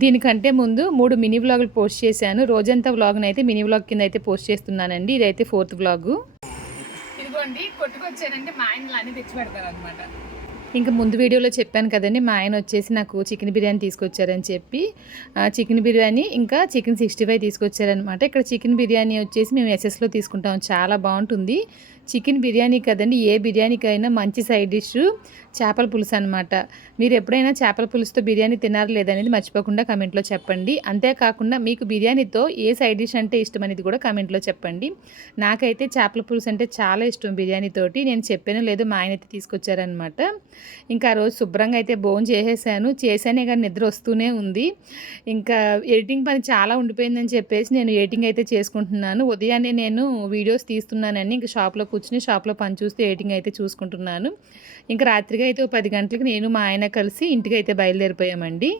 దీనికంటే ముందు 3 mini వ్లాగులు post చేశాను. రోజంతా వ్లాగ్‌ని అయితే మినీ వ్లాగ్ కింద అయితే పోస్ట్ చేస్తున్నానండి. ఇదైతే 4థ్ వ్లాగు. ఇదిగోండి కొట్టుకొచ్చానంటే మా ఆయనలు అన్నీ తెచ్చి పెడతారనమాట. ఇంకా ముందు వీడియోలో చెప్పాను కదండి, మా ఆయన వచ్చేసి నాకు చికెన్ బిర్యానీ తీసుకొచ్చారని చెప్పి. చికెన్ బిర్యానీ ఇంకా చికెన్ 65 తీసుకొచ్చారనమాట. ఇక్కడ చికెన్ బిర్యానీ వచ్చేసి మేము ఎస్ఎస్లో తీసుకుంటాం, చాలా బాగుంటుంది. చికెన్ బిర్యానీ కదండి, ఏ బిర్యానీకైనా మంచి సైడ్ డిష్ చేపల పులుసు అనమాట. మీరు ఎప్పుడైనా చేపల పులుసుతో బిర్యానీ తినారా లేదనేది మర్చిపోకుండా కమెంట్లో చెప్పండి. అంతేకాకుండా మీకు బిర్యానీతో ఏ సైడ్ డిష్ అంటే ఇష్టం అనేది కూడా కమెంట్లో చెప్పండి. నాకైతే చేపల పులుసు అంటే చాలా ఇష్టం బిర్యానీతోటి. నేను చెప్పానో లేదో మా ఆయన అయితే తీసుకొచ్చారనమాట. ఇంకా ఆ రోజు శుభ్రంగా అయితే చేశానే కానీ నిద్ర వస్తూనే ఉంది. ఇంకా ఎడిటింగ్ పని చాలా ఉండిపోయిందని చెప్పేసి నేను ఎడిటింగ్ అయితే చేసుకుంటున్నాను. ఉదయాన్నే నేను వీడియోస్ తీస్తున్నానని ఇంకా షాప్లో కూర్చుని షాప్లో పని చూస్తూ ఎడిటింగ్ అయితే చూసుకుంటున్నాను. ఇంకా రాత్రిగా అయితే 10 గంటలకి నేను మా ఆయన కలిసి ఇంటికి అయితే బయలుదేరిపోయామండి.